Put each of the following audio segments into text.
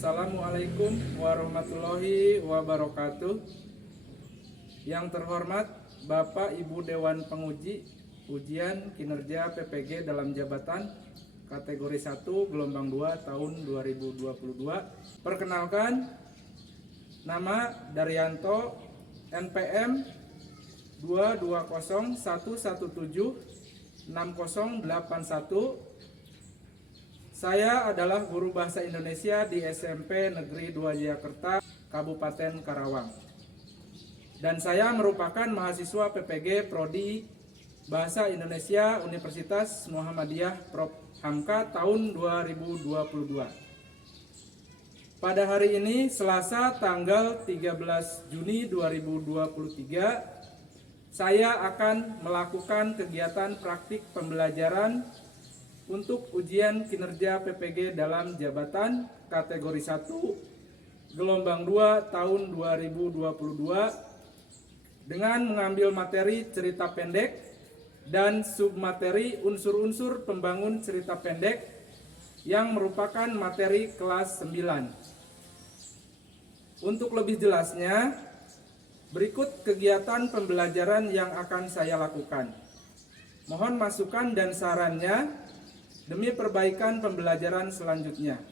Assalamualaikum warahmatullahi wabarakatuh. Yang terhormat Bapak Ibu Dewan Penguji Ujian Kinerja PPG dalam Jabatan Kategori 1 Gelombang 2 tahun 2022. Perkenalkan, nama Daryanto, NPM 22011760081. Saya adalah guru bahasa Indonesia di SMP Negeri 2 Jakarta, Kabupaten Karawang. Dan saya merupakan mahasiswa PPG Prodi Bahasa Indonesia Universitas Muhammadiyah Prof. Hamka tahun 2022. Pada hari ini, Selasa tanggal 13 Juni 2023, saya akan melakukan kegiatan praktik pembelajaran untuk ujian kinerja PPG dalam jabatan kategori 1 gelombang 2 tahun 2022 dengan mengambil materi cerita pendek dan submateri unsur-unsur pembangun cerita pendek yang merupakan materi kelas 9. Untuk lebih jelasnya, berikut kegiatan pembelajaran yang akan saya lakukan. Mohon masukan dan sarannya demi perbaikan pembelajaran selanjutnya.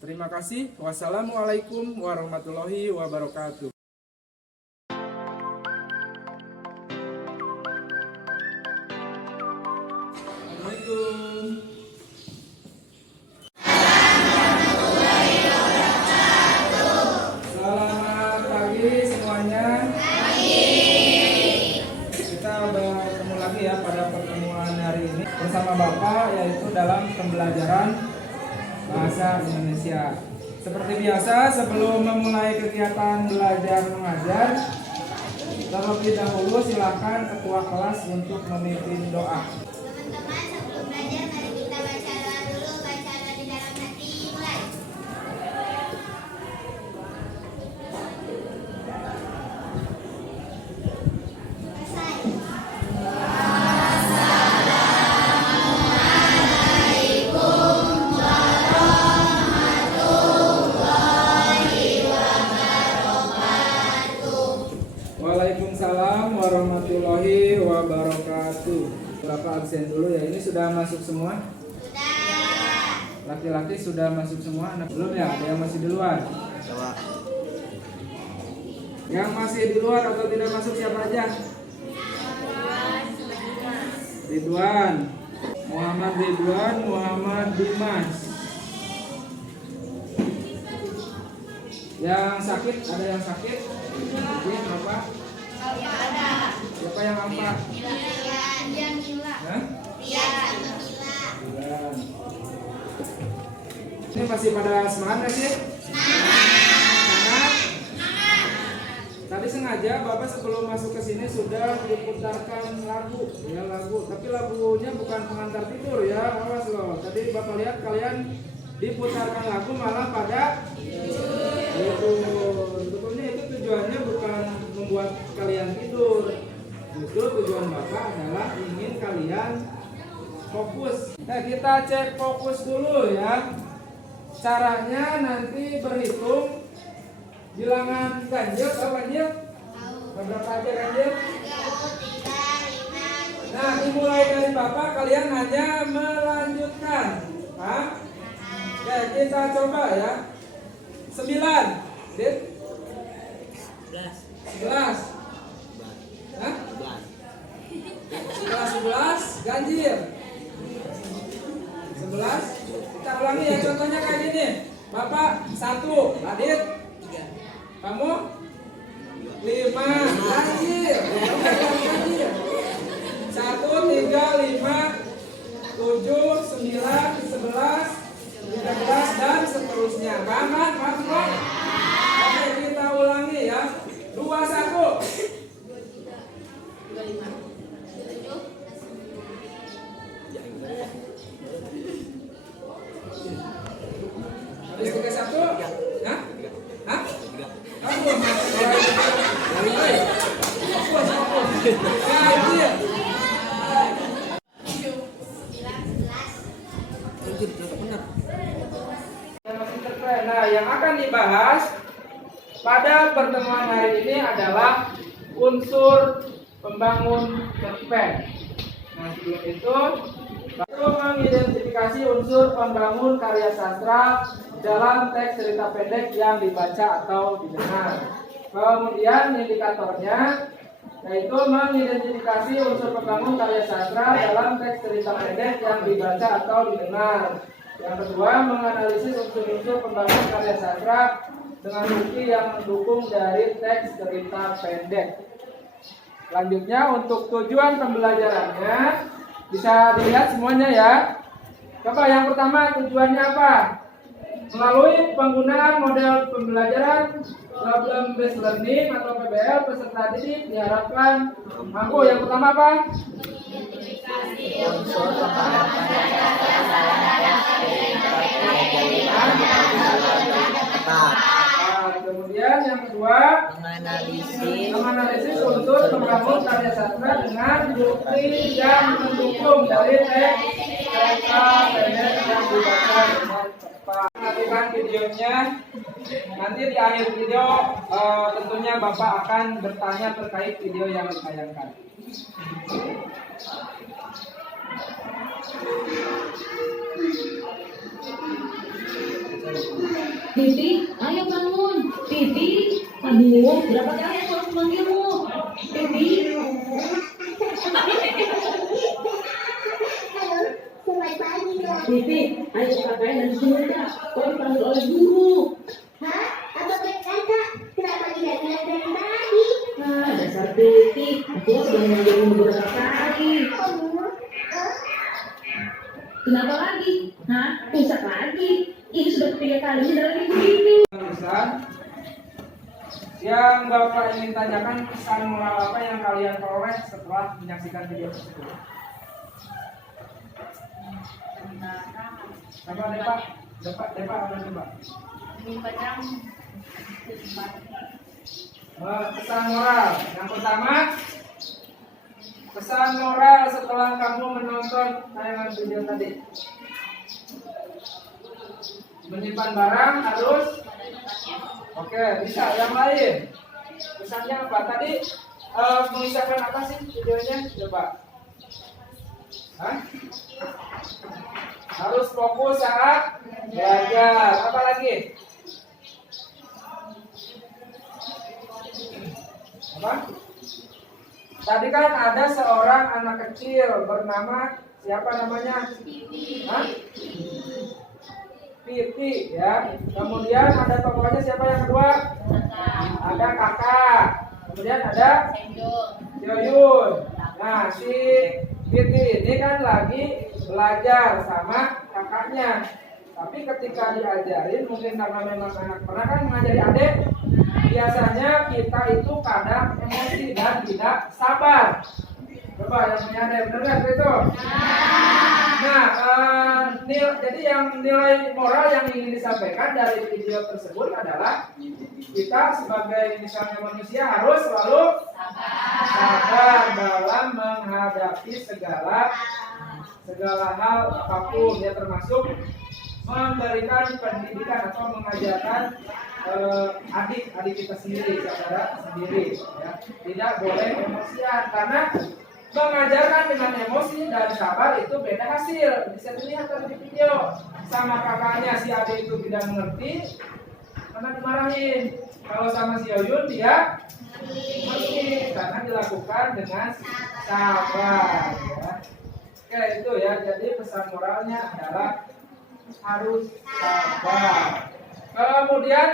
Terima kasih. Wassalamualaikum warahmatullahi wabarakatuh. Assalamualaikum. Selamat pagi semuanya. Kita bertemu lagi ya pada pertemuan hari ini bersama Bapak, yaitu dalam pembelajaran bahasa Indonesia. Seperti biasa, sebelum memulai kegiatan belajar mengajar, terlebih dahulu silakan ketua kelas untuk memimpin doa. Teman-teman, sebelum belajar mari kita baca doa dulu. Baca doa di dalam hati. Mulai. Waalaikumsalam warahmatullahi wabarakatuh. Berapa absen dulu ya? Ini sudah masuk semua? Sudah. Laki-laki sudah masuk semua? Anak belum ya? Ada yang masih di luar? Yang masih di luar atau tidak masuk siapa aja? Ridwan, Muhammad Ridwan, Muhammad Dimas. Yang sakit, ada yang sakit? Mungkin apa? Siapa yang apa? Hah? Ini masih pada semangat sih? Semangat? Tadi sengaja Bapak sebelum masuk ke sini sudah diputarkan lagu, ya lagu. Tapi lagunya bukan pengantar tidur ya, awas loh. Tadi Bapak lihat kalian diputarkan lagu malah pada tidur. Sebetulnya itu tujuannya bukan membuat kalian tidur. Justru tujuan Bapak adalah ingin kalian fokus. Nah, kita cek fokus dulu ya. Caranya nanti berhitung bilangan ganjil. Tahu ganjil? Berapa aja ganjil? 3, 5. Nah, dimulai dari Bapak, kalian hanya melanjutkan. Paham? Oke, kita coba ya. 9. Dit? 11. Hah? 11 ganjil. 11. Kita ulangi ya, contohnya kayak gini. Bapak 1, Adit 3. Kamu 5 ganjil. 1, 3, 5, 7, 9, 11, 13 dan seterusnya. Paham kan? Paham kok? Oke, kita ulangi ya. 2, 1. 2, 1. Habis 3, 1. Hah? Hah? Kamu Nah, yang akan dibahas pada pertemuan hari ini adalah unsur pembangun cerpen. Nah, sebelum itu baru mengidentifikasi unsur pembangun karya sastra dalam teks cerita pendek yang dibaca atau didengar. Kemudian indikatornya yaitu mengidentifikasi unsur pembangun karya sastra dalam teks cerita pendek yang dibaca atau didengar. Yang kedua, menganalisis unsur-unsur pembangun karya sastra dengan bukti yang mendukung dari teks cerita pendek. Selanjutnya, untuk tujuan pembelajarannya bisa dilihat semuanya ya. Coba yang pertama, tujuannya apa? Melalui penggunaan model pembelajaran problem based learning atau PBL, peserta didik diharapkan mampu. Yang pertama apa? Kemudian yang kedua, menganalisis unsur pembangun karya sastra dengan bukti yang mendukung dari teks cerita pendek yang dibaca dengan cepat. Lakukan videonya. Nanti di akhir video tentunya Bapak akan bertanya terkait video yang ditayangkan. Titi, ayo bangun. Titi, aduh, berapa kali aku harus manggilmu? Titi. Halo, selamat pagi dong. Titi, ayo KKN dan semuanya. Kau dipanggil oleh guru. Hah? Apa berkata? Kenapa tidak bilang dari tadi? Nah, dasar Titi, aku sudah manggilmu beberapa kali. Kenapa lagi? Hah? Rusak lagi? Ini sudah ketiga kalinya dalam minggu ini. Pesan yang Bapak ingin tanyakan, pesan moral apa yang kalian peroleh setelah menyaksikan video tersebut? Coba Depa, apa coba? Pesan moral. Yang pertama, pesan moral setelah kamu menonton tayangan video tadi. Menyimpan barang harus. Oke, bisa. Yang lain, pesannya apa? Tadi mengisahkan apa sih videonya? Coba. Hah? Harus fokus saat belajar. Apa lagi? Apa? Tadi kan ada seorang anak kecil bernama siapa namanya? Hah? Pipi ya. Kemudian ada tokohnya siapa yang kedua? Ada kakak. Kemudian ada Yoyun. Nah, si Pipi ini kan lagi belajar sama kakaknya. Tapi ketika diajarin, mungkin karena memang anak pernah kan mengajari adik, biasanya kita itu kadang emosi dan tidak sabar. Coba yang punya adik, benar nggak itu? Nah, jadi yang nilai moral yang ingin disampaikan dari video tersebut adalah kita sebagai misalnya manusia harus selalu sabar dalam menghadapi segala hal apapun, ya termasuk memberikan pendidikan atau mengajarkan adik kita sendiri, saudara sendiri, ya. Tidak boleh emosian karena mengajarkan dengan emosi dan sabar itu beda hasil. Bisa dilihat di video sama kakaknya, si adik itu tidak mengerti karena dimarahin. Kalau sama si Yoyun dia mengerti karena dilakukan dengan sabar, ya. Oke, itu ya. Jadi pesan moralnya adalah harus sabar. Kemudian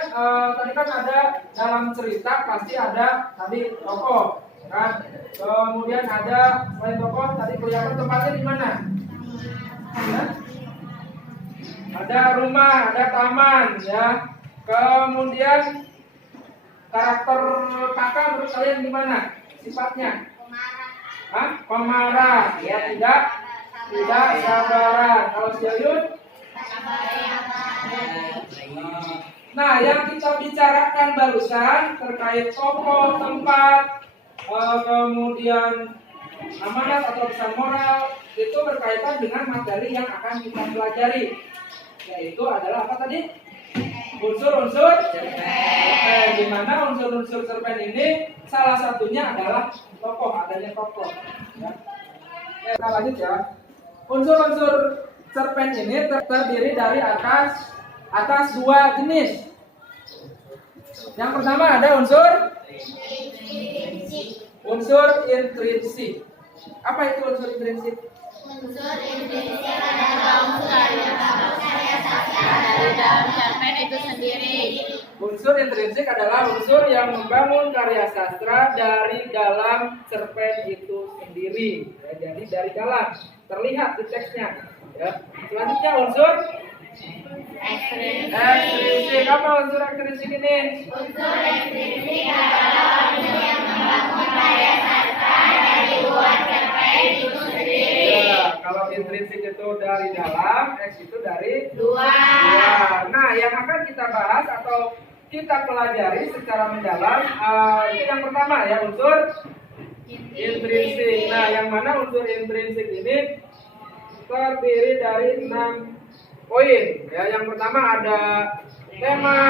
tadi kan ada dalam cerita pasti ada tadi tokoh kan. Kemudian ada selain tokoh tadi kelihatan tempatnya di mana? Ya? Ada rumah, ada taman, ya. Kemudian karakter kakak menurut kalian gimana? Sifatnya? Hah? Pemarah, ya, tidak sabaran. Kalau si Yoyun? Nah, yang kita bicarakan barusan terkait tokoh, tempat, kemudian amanat atau pesan moral itu berkaitan dengan materi yang akan kita pelajari, yaitu adalah apa tadi? Unsur-unsur cerpen. Di mana unsur-unsur cerpen ini salah satunya adalah tokoh, adanya tokoh. Ya. Kita lanjut ya. Unsur-unsur cerpen ini terdiri dari atas dua jenis. Yang pertama ada unsur intrinsik. Apa itu unsur intrinsik? Unsur intrinsik adalah unsur yang terdapat karya sastra dari dalam cerpen itu sendiri. Unsur intrinsik adalah unsur yang membangun karya sastra dari dalam cerpen itu sendiri. Ya, jadi dari dalam terlihat di teksnya. Ya. Selanjutnya unsur ekstrinsik. Apa unsur ekstrinsik ini? Unsur ekstrinsik adalah unsur yang membangun karya sastra dari luar cerpen itu sendiri. Ya, kalau intrinsik itu dari dalam, eks itu dari Luar. Nah, yang akan kita bahas atau kita pelajari secara mendalam itu yang pertama ya, unsur intrinsik. Nah, yang mana unsur intrinsik ini terdiri dari 6 poin. Ya, yang pertama ada tema,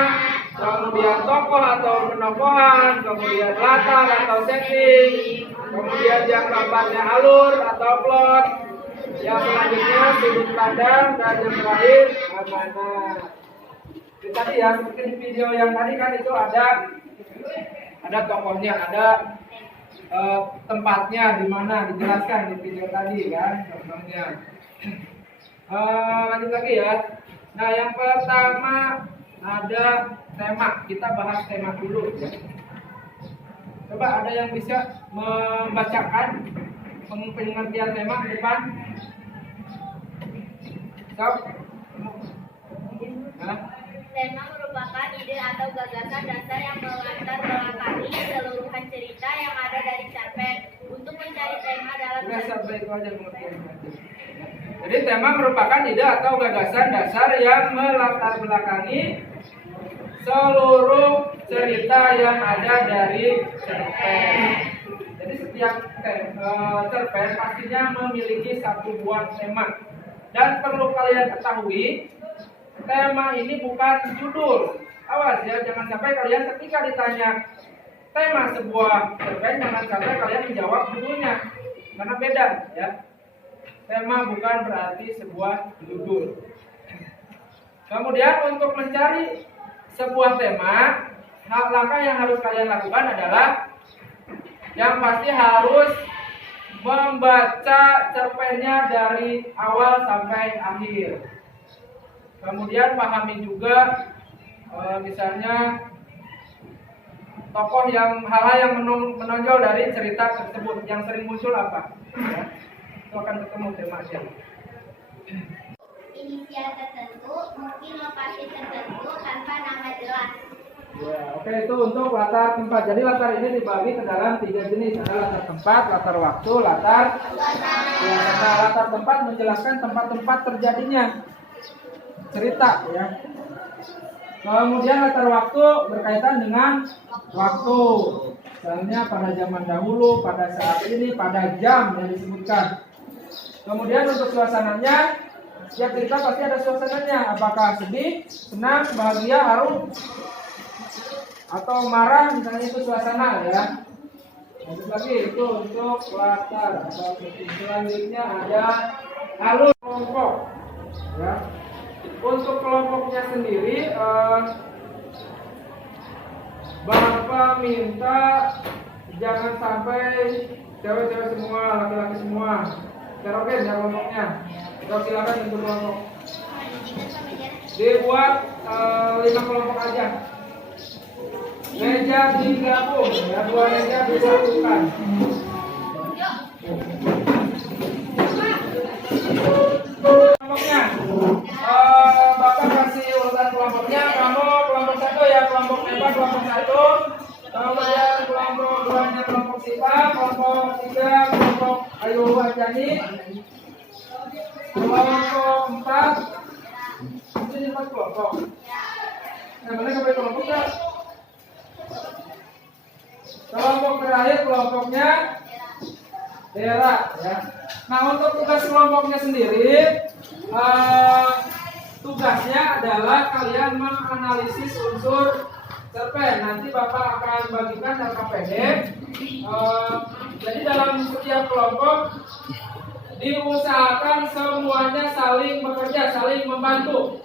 kemudian tokoh atau penokohan, kemudian latar atau setting, kemudian yang keempatnya alur atau plot, yang selanjutnya sudut pandang, dan yang terakhir amanah. Tadi ya, seperti di video yang tadi kan itu ada tokohnya, ada tempatnya di mana dijelaskan di video tadi kan contohnya. Lanjut lagi ya. Nah, yang pertama ada tema. Kita bahas tema dulu ya. Coba ada yang bisa membacakan pengertian tema di depan? Stop. Tema merupakan ide atau gagasan dasar yang melatar belakangi keseluruhan cerita yang ada dari cerpen. Untuk mencari tema dalam Jadi tema merupakan ide atau gagasan dasar yang melatar belakangi seluruh cerita yang ada dari cerpen. Jadi setiap cerpen pastinya memiliki satu buah tema. Dan perlu kalian ketahui, tema ini bukan judul. Awas ya, jangan sampai kalian ketika ditanya tema sebuah cerpen, jangan sampai kalian menjawab judulnya. Karena beda ya. Tema bukan berarti sebuah judul. Kemudian untuk mencari sebuah tema, langkah yang harus kalian lakukan adalah yang pasti harus membaca cerpennya dari awal sampai akhir. Kemudian pahami juga misalnya tokoh hal-hal yang menonjol dari cerita tersebut, yang sering muncul apa. Ya. Itu akan ketemu temanya. inisial tertentu, mungkin lokasi tertentu tanpa nama jelas. Ya, oke, itu untuk latar tempat. Jadi latar ini dibagi ke dalam 3 jenis. Ada latar tempat, latar waktu, latar suasana. Nah, latar tempat menjelaskan tempat-tempat terjadinya cerita ya. Kemudian latar waktu berkaitan dengan waktu. Misalnya pada zaman dahulu, pada saat ini, pada jam yang disebutkan. Kemudian untuk suasananya, setiap cerita pasti ada suasananya. Apakah sedih, senang, bahagia, haru, atau marah, misalnya itu suasana ya. Lanjut lagi itu untuk latar. Selanjutnya ada alur kelompok ya. Untuk kelompoknya sendiri Bapak minta jangan sampai cewek-cewek semua, laki-laki semua. Heterogen ya kelompoknya. Kita silakan untuk kelompok. Dibuat 5 kelompok aja. Meja digabung, ya 2 meja disatukan. Kelompoknya, Bapak kasih urutan kelompoknya. Kamu kelompok 1 ya, kelompok Eva kelompok 1. Kemudian kelompok 2-nya kelompok Sipa, kelompok 3 kelompok Ayu Wajani, kelompok 4. Ini 4 kelompok. Yang mana sampai kelompok ya? Kelompok terakhir kelompoknya daerah ya. Nah, untuk tugas kelompoknya sendiri tugasnya adalah kalian menganalisis unsur cerpen. Nanti Bapak akan bagikan LKPD. Jadi dalam setiap kelompok diusahakan semuanya saling bekerja, saling membantu.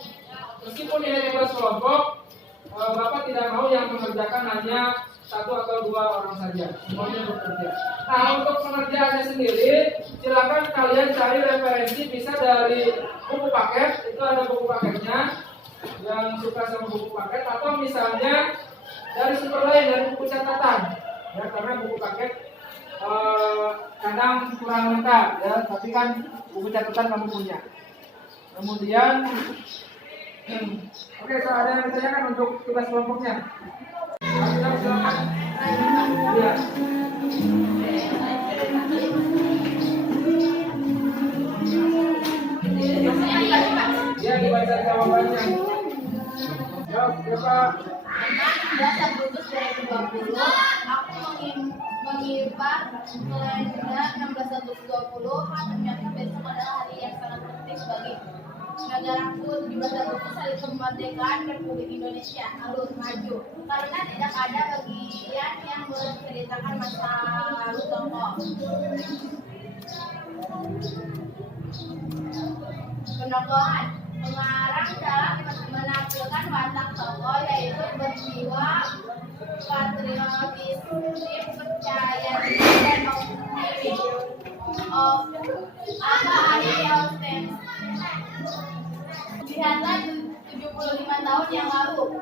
Meskipun ini tugas kelompok, Bapak tidak mau yang mengerjakan hanya 1 atau 2 orang saja, semuanya bekerja. Nah, untuk pengerjaannya sendiri, silakan kalian cari referensi, bisa dari buku paket, itu ada buku paketnya, yang suka sama buku paket, atau misalnya dari sumber lain, dari buku catatan, ya, karena buku paket kadang kurang lengkap, ya, tapi kan buku catatan kamu punya. Kemudian, oke, so ada yang ditanyakan untuk tugas kelompoknya? Silakan. Ya. Ya, dibaca jawabannya. Jawab, siapa? 11 Agustus 2020, aku mengirimkan kalender 16 Agustus 2020. Ternyata besok adalah hari yang sangat penting bagi negaraku. 17 Agustus hari kemerdekaan Republik Indonesia harus maju, karena tidak ada bagian yang menceritakan masa lalu tokoh. Penokohan pengarang dalam menampilkan watak tokoh, yaitu berjiwa patriotisme, percaya diri, dan optimis. Lihatlah 75 tahun yang lalu,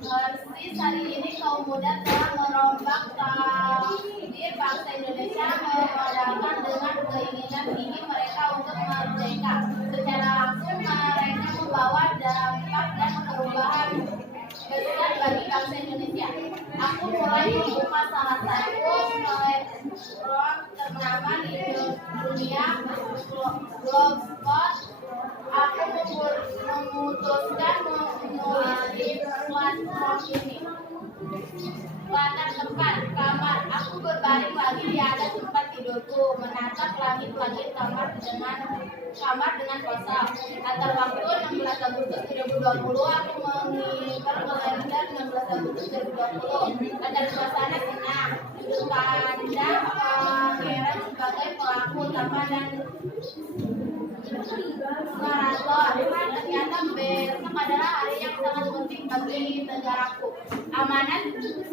persis hari ini kaum muda telah merombak takdir bangsa Indonesia, memodalkan dengan keinginan tinggi mereka untuk merdeka. Secara langsung mereka membawa dampak dan perubahan besar bagi bangsa Indonesia. Aku mulai membuka salah satu platform ternama di dunia, Blogspot. Aku memutuskan menulis di platform ini. Latar tempat kamar, aku berbaring lagi di atas tempat tidurku, menatap langit-langit kamar dengan kosong. Antar waktu 16 Agustus 2020, aku mengirimkan kalender 16 Agustus 2020. Ada suasana senang, dipandang pangeran sebagai pelaku utama dan narator. Ternyata besok adalah hari yang sangat penting bagi negaraku. Amanat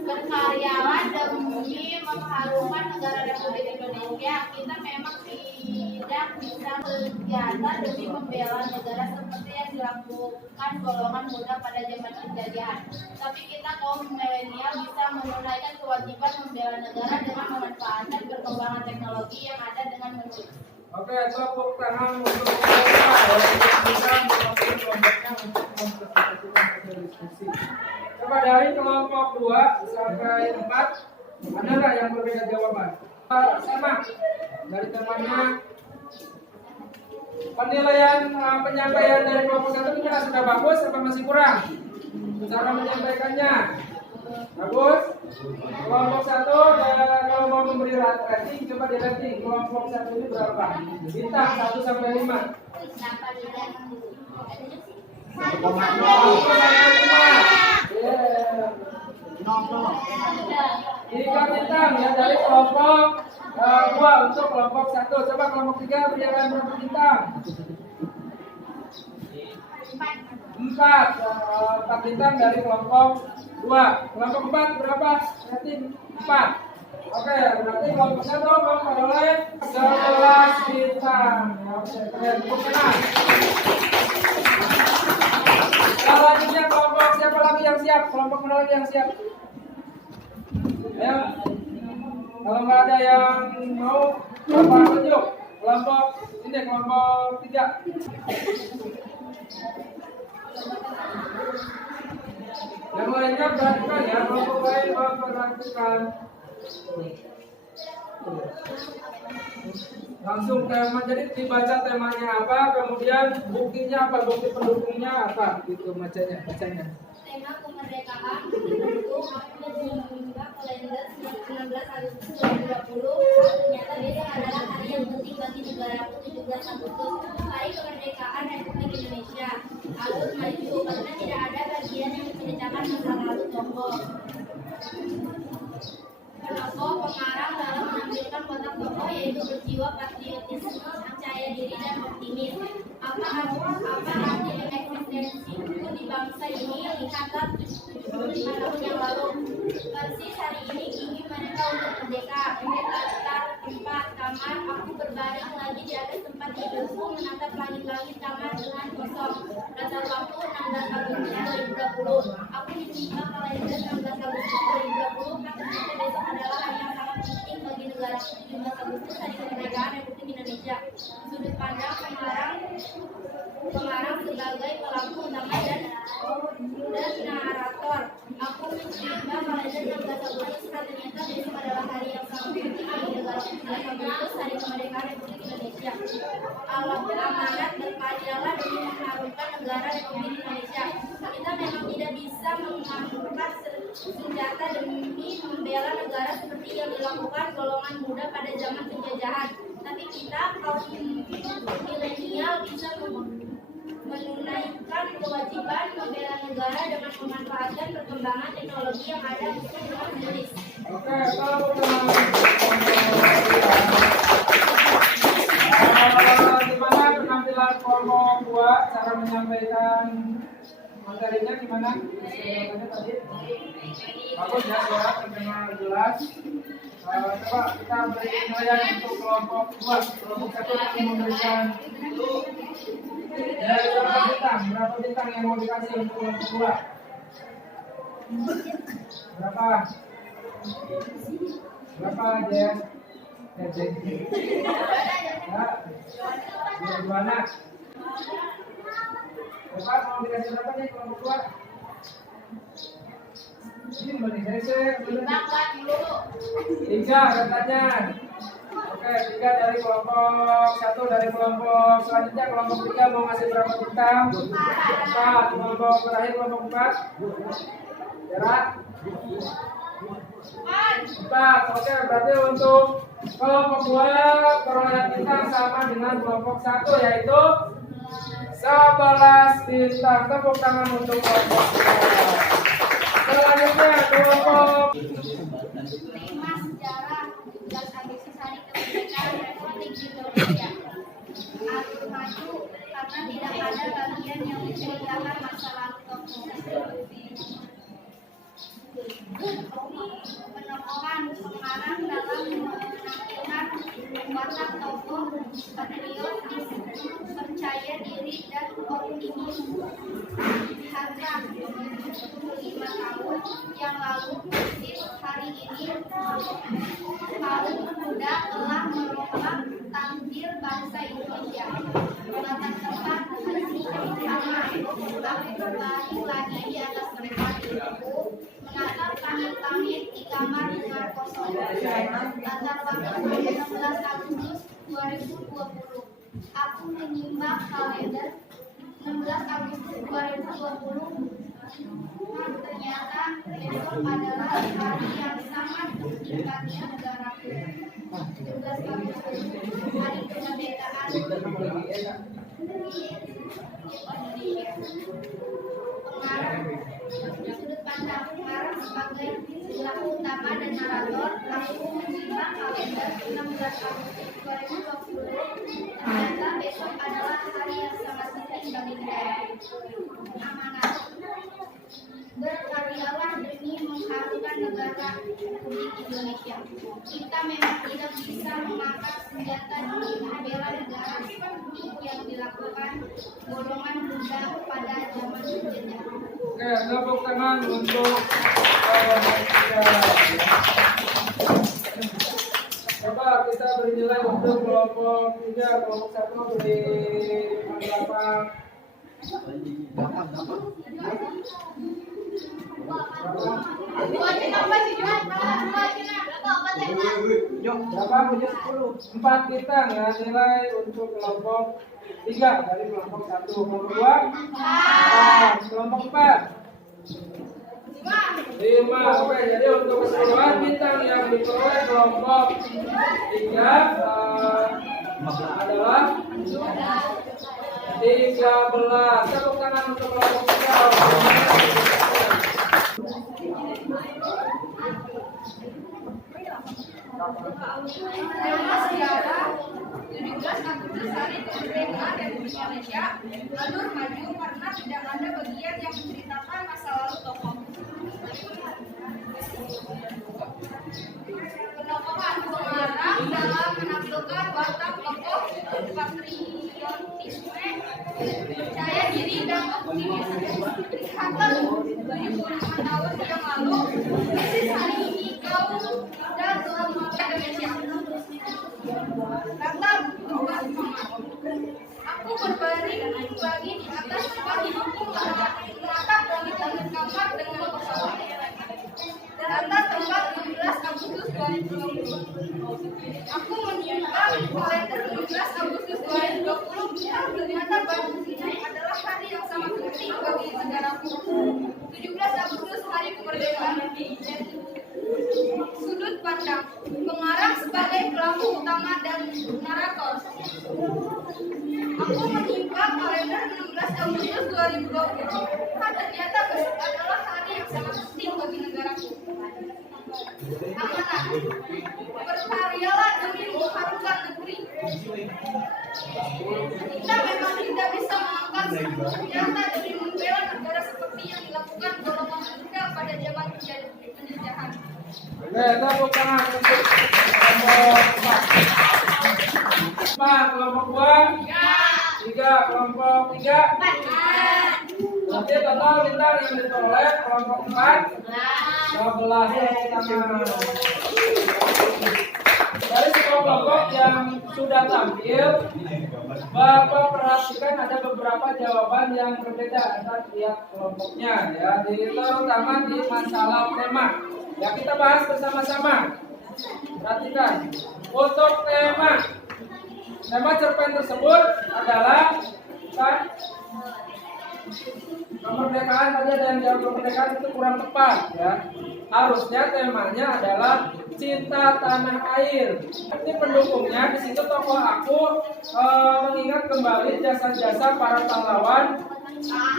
berkaryawan demi mengharumkan negara Republik Indonesia. Kita memang tidak bisa berjasa demi membela negara seperti yang dilakukan golongan muda pada zaman penjajahan. Tapi kita kaum milenial bisa menunaikan kewajiban membela negara dengan memanfaatkan perkembangan teknologi yang ada dengan menulis. Oke, tepuk tangan untuk kita yang bisa mewakili kelompoknya untuk mempresentasikan hasil diskusi. Coba dari kelompok 2 sampai 4, ada nggak yang berbeda jawaban? Sama dari temannya. Penilaian penyampaian dari kelompok 1 gimana? Sudah bagus atau masih kurang? Cara menyampaikannya bagus. Kelompok 1 kalau mau memberi rating, coba di rating. Kelompok 1 ini berapa? Bintang 1 sampai 5. 3 bintang ya dari kelompok 2 untuk kelompok 1. Coba kelompok 3 berikan berapa bintang? 4 bintang dari kelompok 2. Kelompok 4 berapa? Rating 4. Oke, berarti kelompok 1 memperoleh 11 bintang. Oke, keren. Tepuk tangan. Selanjutnya kelompok siapa lagi yang siap? Kelompok mana lagi yang siap? Ayo. Kalau nggak ada yang mau, Bapak tunjuk. Kelompok ini, kelompok 3. Yang lainnya perhatikan ya, kelompok lain memperhatikan. Langsung tema, jadi dibaca temanya apa, kemudian buktinya apa, bukti pendukungnya apa, gitu bacanya. Tema kemerdekaan itu aku membuka kalender 16 Agustus 2020. Ternyata besok adalah hari yang penting bagi negaraku, 17 Agustus, hari kemerdekaan Republik Indonesia. alur maju karena tidak ada bagian yang menceritakan masa lalu tokoh. Penokoh pengarang dalam menampilkan watak tokoh yaitu berjiwa patriotisme, percaya diri dan optimis. Apa arti eksistensiku di bangsa ini? Lihatlah 75 tahun yang lalu. Persis hari ini gigi mereka untuk merdeka. Latar tempat kamar, aku berbaring lagi di atas tempat tidurku menatap langit-langit kamar dengan kosong. Latar waktu 16 Agustus 2020. Aku ditimpa kalender 16 Agustus 2020. Ternyata besok adalah hari yang sangat penting bagi negara. 17 Agustus hari kemerdekaan Republik Indonesia. Sudut pandang pengarang sebagai pelaku utama dan narator. Aku mencoba kalender 16 Agustus ternyata besok adalah hari yang sangat penting bagi negara. 17 Agustus hari kemerdekaan Republik Indonesia. Amanat berkaryalah demi mengharumkan negara Republik Indonesia. Kita memang tidak bisa mengangkat senjata demi membela negara seperti yang dilakukan golongan muda pada zaman penjajahan. Tapi kita kaum milenial bisa menunaikan kewajiban membela negara dengan memanfaatkan perkembangan teknologi yang ada untuk menulis. Oke, kalau gimana penampilan kelompok 2, cara menyampaikan materinya gimana? Tadi bagus ya, suara terdengar jelas. Coba kita beri penilaian untuk kelompok 2. Kelompok 1 yang memberikan berapa bintang yang mau dikasih untuk kelompok 2? Berapa aja? Gimana? Bapak mau dikasih berapa nih kelompok 2? Ini boleh saya 3 katanya. Oke, 3 dari kelompok 1 dari kelompok selanjutnya. Kelompok 3 mau ngasih berapa bintang? 4. Kelompok terakhir kelompok 4 jarak 4. Oke, berarti untuk kelompok 2 perolehan bintang sama dengan kelompok 1 yaitu 11 bintang. Tepuk tangan untuk kelompok 2. Selanjutnya kelompok Tema sejarah 17 Agustus hari kemerdekaan Republik Indonesia. Alur maju karena tidak ada bagian yang menceritakan masa lalu tokoh. Penokohan pengarang dalam menampilkan watak tokoh patriotis, percaya diri dan optimis. Lihatlah 75 tahun yang lalu persis hari ini kaum muda telah merombak takdir bangsa Indonesia. Latar tempat sama, aku berbalik lagi di atas mereka tidurku menatap langit-langit di kamar dengan kosong. Latar waktu 16 Agustus 2020. Aku menyimak kalender 16 Agustus 2020. Ternyata besok adalah hari yang sangat penting bagi negaraku. 17 Agustus hari kemerdekaan Indonesia. Pengarang sudut pandang pengarang sebagai pelaku utama dan narator. Aku menyimak kalender 16 Agustus 2020. Ternyata besok adalah hari yang sangat penting bagi negara. Amanat berkaryalah demi mengharumkan negara Republik Indonesia. Kita memang tidak bisa mengangkat senjata demi membela negara seperti yang dilakukan golongan muda pada zaman penjajahan. Oke, tepuk tangan untuk coba kita beri nilai untuk kelompok 3, kelompok 1 beri berapa? Berapa? 4 bintang ya nilai untuk kelompok 3 dari kelompok 1. Kelompok 2 4. Kelompok 4 5. Oke, jadi untuk keseluruhan bintang yang diperoleh kelompok 3 adalah 17. 13. Tepuk tangan untuk kelompok 3. Tema sejarah 17 Agustus Hari Kemerdekaan Republik Indonesia. Alur maju karena tidak ada bagian yang menceritakan masa lalu tokoh. Penokohan pengarang dalam menampilkan watak tokoh patriotisme, percaya diri dan optimis. Lihatlah 75 tahun yang lalu, persis hari ini kaum muda telah memakai Indonesia. Kata berubah semangat. Aku berbaring lagi di atas tempat hidupku menatap langit-langit kamar dengan pesawat. Data tanggal 16 Agustus 2020. Aku menyimpan kalender 16 Agustus 2020. Ternyata ini adalah hari yang sangat penting bagi negaraku. 17 Agustus Hari Kemerdekaan. Sudut pandang pengarang sebagai pelaku utama dan narator. Aku menyimpan kalender 16 Agustus 2020. Ternyata adalah hari yang sangat penting bagi negaraku. Amanah, berkaryalah demi mengharumkan negeri. Kita memang tidak bisa mengangkat senjata demi membela negara seperti yang dilakukan golongan muda pada zaman penjajahan. Oke, tepuk tangan untuk kelompok 4. Kelompok 2. 3. Kelompok 3. Nanti total bintang yang diperoleh kelompok 4 12. Dari kelompok yang sudah tampil, Bapak perhatikan ada beberapa jawaban yang berbeda antara tiap kelompoknya ya, terutama di masalah tema. Ya, kita bahas bersama-sama. Perhatikan untuk tema cerpen tersebut adalah kemerdekaan. Tadi ada yang jawab kemerdekaan, itu kurang tepat ya. Harusnya temanya adalah cinta tanah air. Ini pendukungnya di situ tokoh aku mengingat kembali jasa-jasa para pahlawan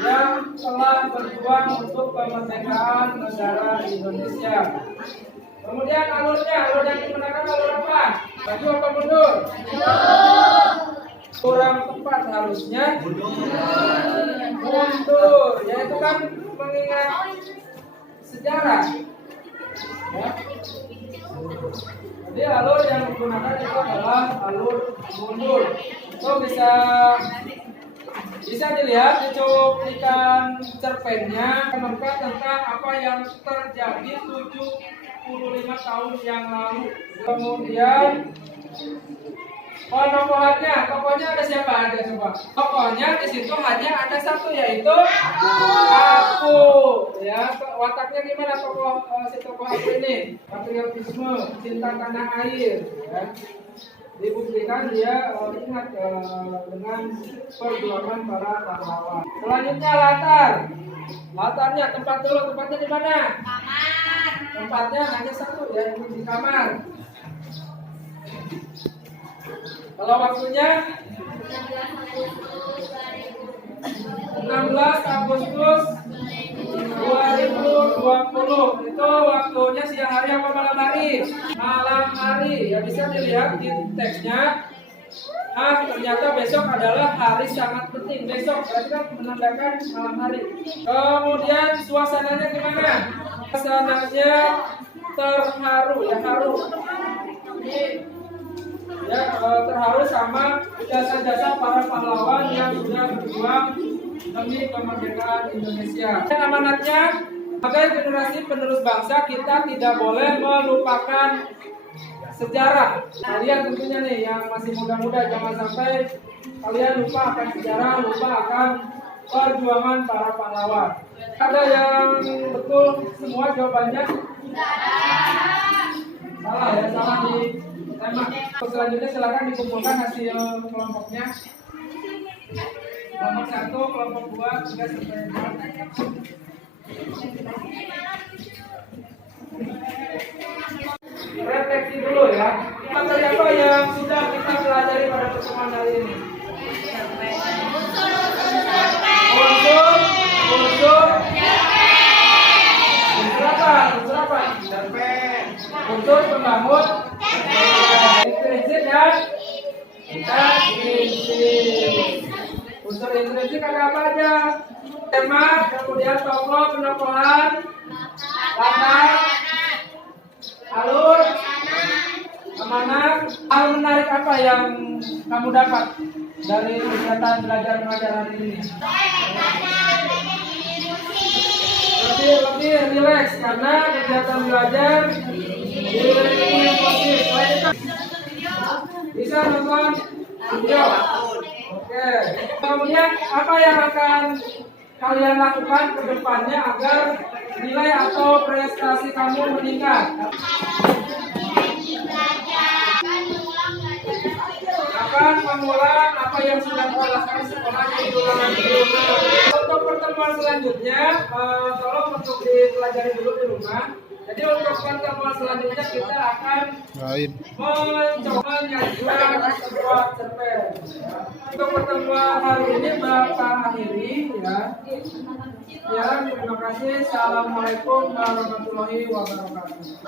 yang telah berjuang untuk kemerdekaan negara Indonesia. Kemudian alur yang digunakan alur apa? Maju apa mundur? Kurang tepat, harusnya mundur. Yaitu kan mengingat sejarah. Ya. Jadi alur yang digunakan itu adalah alur mundur. Itu bisa dilihat di cuplikan cerpennya, tentang apa yang terjadi 75 tahun yang lalu. Kemudian tokohnya ada siapa aja coba? Tokohnya di situ hanya ada satu, yaitu aku. Ya, wataknya gimana si tokoh aku ini? Patriotisme, cinta tanah air. Ya. Dibuktikan dia ingat dengan perjuangan para pahlawan. Selanjutnya latarnya tempatnya di mana? Kamar. Tempatnya hanya satu, ya, di kamar. Kalau waktunya 16 Agustus 2020. Itu waktunya siang hari apa malam hari? Malam hari. Ya, bisa dilihat di teksnya. Ternyata besok adalah hari sangat penting. Besok berarti kan menandakan malam hari. Kemudian suasananya gimana? Suasananya terharu, ya, haru. Ya, terharu sama jasa-jasa para pahlawan yang sudah berjuang demi kemerdekaan Indonesia. Dan amanatnya, sebagai generasi penerus bangsa, kita tidak boleh melupakan sejarah. Kalian tentunya nih yang masih muda-muda, jangan sampai kalian lupa akan sejarah, lupa akan perjuangan para pahlawan. Ada yang betul semua jawabannya? Salah ya, salah di tema. Selanjutnya silakan dikumpulkan hasil kelompoknya. Kelompok 1, kelompok 2, 3 sampai 4. Refleksi dulu ya. Materi apa yang sudah kita pelajari pada pertemuan hari ini? Unsur apa? Unsur pembangun. Intrinsik ya. Unsur intrinsik apa aja? Tema, kemudian tokoh, penokohan, latar, alur, amanah. Hal menarik apa yang kamu dapat dari kegiatan belajar mengajar hari ini? Lebih rileks karena kegiatan belajar diberi positif. Bisa nonton video. Oke. Kemudian apa yang akan kalian lakukan ke depannya agar nilai atau prestasi kamu meningkat? Akan mengulang apa yang sudah kau lakukan di sekolah di ulangan sebelumnya. Untuk pertemuan selanjutnya, tolong untuk dipelajari dulu di rumah. Jadi untuk pertemuan selanjutnya kita akan mencoba menyajikan sebuah cerpen. Untuk pertemuan hari ini Bapak akhiri ya. Ya, terima kasih. Assalamualaikum warahmatullahi wabarakatuh.